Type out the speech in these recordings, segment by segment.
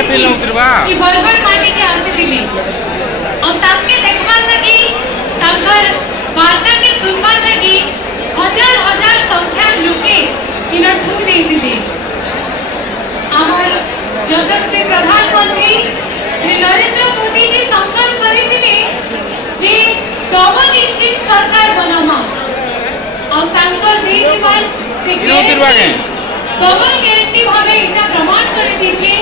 ई बरगढ़ माटी के आसीथिले और ताके देखबार लगी ताकर वार्ता के सुनबार लगी हजार हजार संख्या लोके इना ठूल लेथिले। आमर यशस्वी प्रधानमंत्री श्री नरेंद्र मोदी जी संकल्प करिथिले जे डबल इंजिन सरकार बनामा और तांकर देथिबार से डबल ग्यारंटी भावे इटा प्रमाण कर दीजिए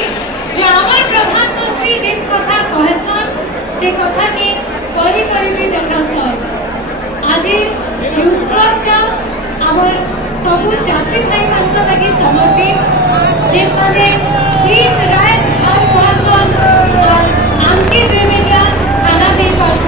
जे आमर प्रधानमंत्री जिन कथा कहसन से कथा के करी भी देखासन। आज उत्सवटा आमर सबु चासी भाई मान लगी समर्पित जे माने दिन रात झाड़ बुहासन और आमके देवेलिया खाना दे पासन।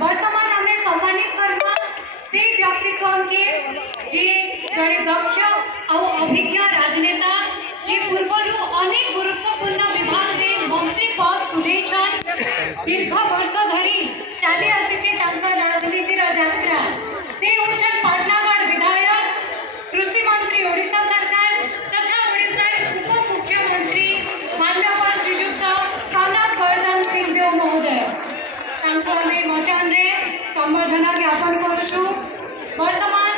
वर्तमान हमें सम्मानित करना से व्यक्तित्व के जे जड़े दक्ष और अभिज्ञ राजनेता जे पूर्वरु अनेक गुरुत्वपूर्ण विभाग रे मंत्री पद तुलेछन दीर्घ वर्ष धरी चली आसीचे तांकर राजनीतिर यात्रा से होछन पाटनागढ़ विधायक कृषि मंत्री ओडिशा सरकार तथा ओडिशा उप मुख्यमंत्री माननीय श्रीयुक्त कर्नल बलराम सिंह देव महोदय तांको हमें मचान रे संवर्धना ज्ञापन करूछु। वर्तमान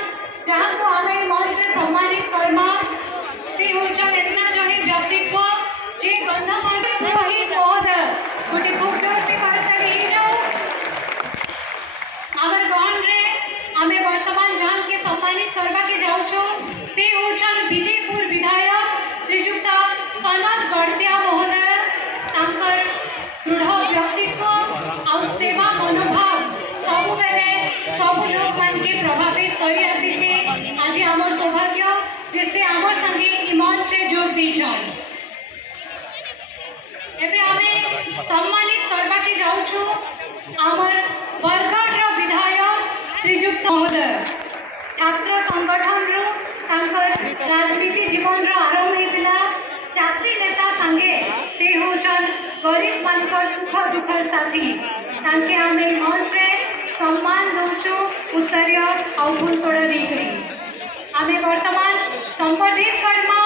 जहां को हमें मंच रे सम्मानित करमा से होछन एतना जणी व्यक्तित्व जे गंधमाटी संगीत महोदय गोटे खूब जोर से करताली हे जाओ हमर गहन रे हमें वर्तमान जहां के सम्मानित करबा के जाउछु से होछन विजयपुर विधायक श्रीयुक्त सनत गड़तिया महोदय तांकर दृढ़ व्यक्तित्व और सेवा मनोभाव सब बेले सब लोग मान के प्रभावित करी आसी छे। आज हमर सौभाग्य जैसे हमर संगे ई मंच रे जोग दी छन। एबे हमें सम्मानित करबा के जाउछु हमर बरगढ़ रो विधायक श्रीयुक्त महोदय छात्र संगठन रो तांकर राजनीति जीवन रो आरंभ हेतिला चासी नेता संगे से होछन गरीब मानकर सुख दुखर साथी तांके हमें मंच रे सम्मान दौचु उत्तरीय और फूल तोड़ा देकरी हमें वर्तमान संबोधित कर्मा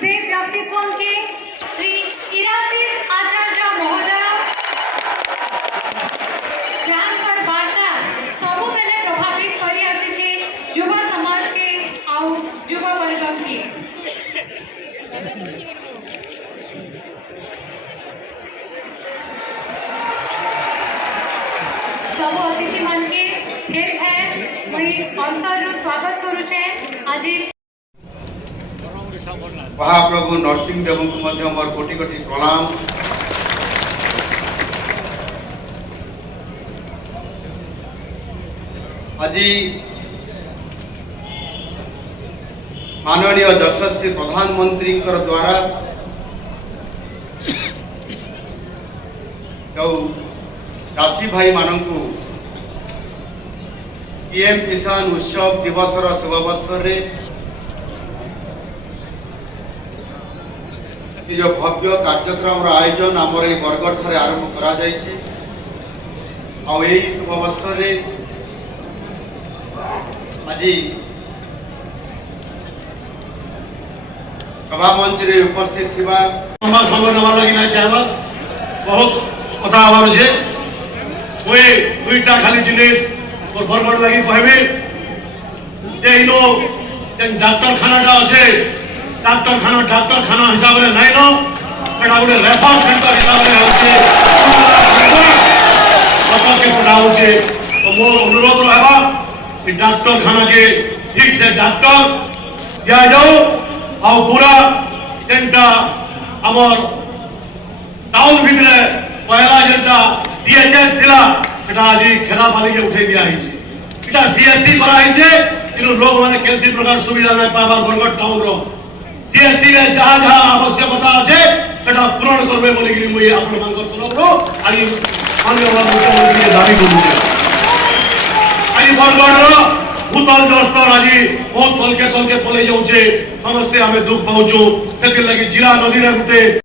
से व्यक्तित्व के श्री इरासिस आचार्य महोदय जहां पर वार्ता सब बेले प्रभावित करी आसी छे युवा समाज के और युवा वर्ग के। सब अतिथि मान के फेर है वही अंतर स्वागत करू छे। आज महाप्रभु नरसिंह देव को मध्य मोर कोटि कोटि प्रणाम। आज माननीय यशस्वी प्रधानमंत्री द्वारा जो चाषी भाई मानू पीएम किसान उत्सव दिवस शुभ अवसर जो भव्य कार्यक्रम आयोजन आमर ये बरगढ़ ठारे आरंभ करा जायछि। शुभ अवसर आज सभा मंच रे उपस्थित थिबा खबर नवा लगी ना चाहबा बहुत कथा हबार जे कोई दुईटा खाली जिनिस और बरगढ़ लगी कहबे जे इनो जेन डॉक्टर खानाटा আছে डॉक्टर खाना हिसाब रे নাই नो एटा गोटे रेफर सेंटर हिसाब रे होचे बापा के पढ़ा होचे। तो मोर अनुरोध रहबा कि डॉक्टर खाना के ठीक से डॉक्टर दिया जाओ और पूरा जेनटा हमर टाउन भितरे पहला जेनटा डीएचएस थिला सेटा आज खेला पाली के उठे दिया हिचे। इटा सीएससी करा हिचे इनु लोक माने केसी प्रकार सुविधा नै पाबार बरगढ़ टाउन रो जीएसटी रे जहा जहा आवश्यकता আছে সেটা পূরণ করবে বলি কি মই আপন মাঙ্গর তরফরো আজি মাননীয় মুখ্যমন্ত্রী দাবি করুছে আজি বরগড় भूतल जलस्तर आज बहुत तलके पलि जाऊे समस्ते आम दुख पाऊँ से जिला नदी गोटे